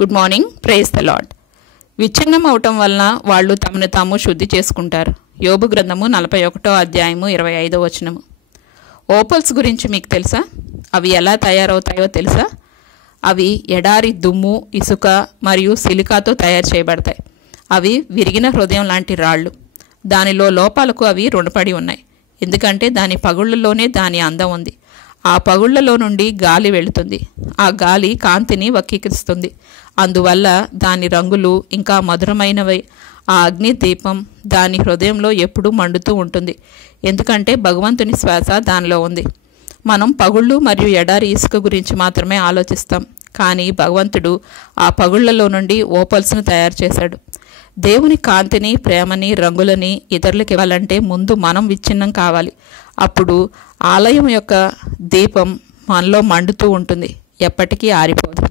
Good morning. Praise the lord. విచ్ఛిన్నం అవటం వలన వాళ్ళు తమను తాము శుద్ధి చేసుకుంటారు. యోబు గ్రంథము 41వ అధ్యాయము 25వ వచనము. ఓపల్స్ గురించి మీకు తెలుసా? అవి ఎలా తయారవుతాయో తెలుసా? అవి ఎడారి దుమ్ము, ఇసుక మరియు సిలికాతో తయారు చేయబడతాయి. అవి విరిగిన హృదయం లాంటి రాళ్ళు. దానిలో లోపాలకు అవి రుణపడి ఉన్నాయి. ఎందుకంటే దాని పగుళ్లలోనే దాని అందం ఉంది. ఆ పగుళ్లలో నుండి గాలి వెళుతుంది. ఆ గాలి కాంతిని వక్రీకరిస్తుంది. అందువల్ల దాని రంగులు ఇంకా మధురమైనవి. ఆ అగ్ని దీపం దాని హృదయంలో ఎప్పుడూ మండుతూ ఉంటుంది. ఎందుకంటే భగవంతుని శ్వాస దానిలో ఉంది. మనం పగుళ్ళు మరియు ఎడారి ఇసుక గురించి మాత్రమే ఆలోచిస్తాం. కానీ భగవంతుడు ఆ పగుళ్లలో నుండి ఓపల్స్ను తయారు చేశాడు. దేవుని కాంతిని, ప్రేమని, రంగులని ఇతరులకు ఇవ్వాలంటే ముందు మనం విచ్ఛిన్నం కావాలి. అప్పుడు ఆలయం యొక్క దీపం మనలో మండుతూ ఉంటుంది, ఎప్పటికీ ఆరిపోదు.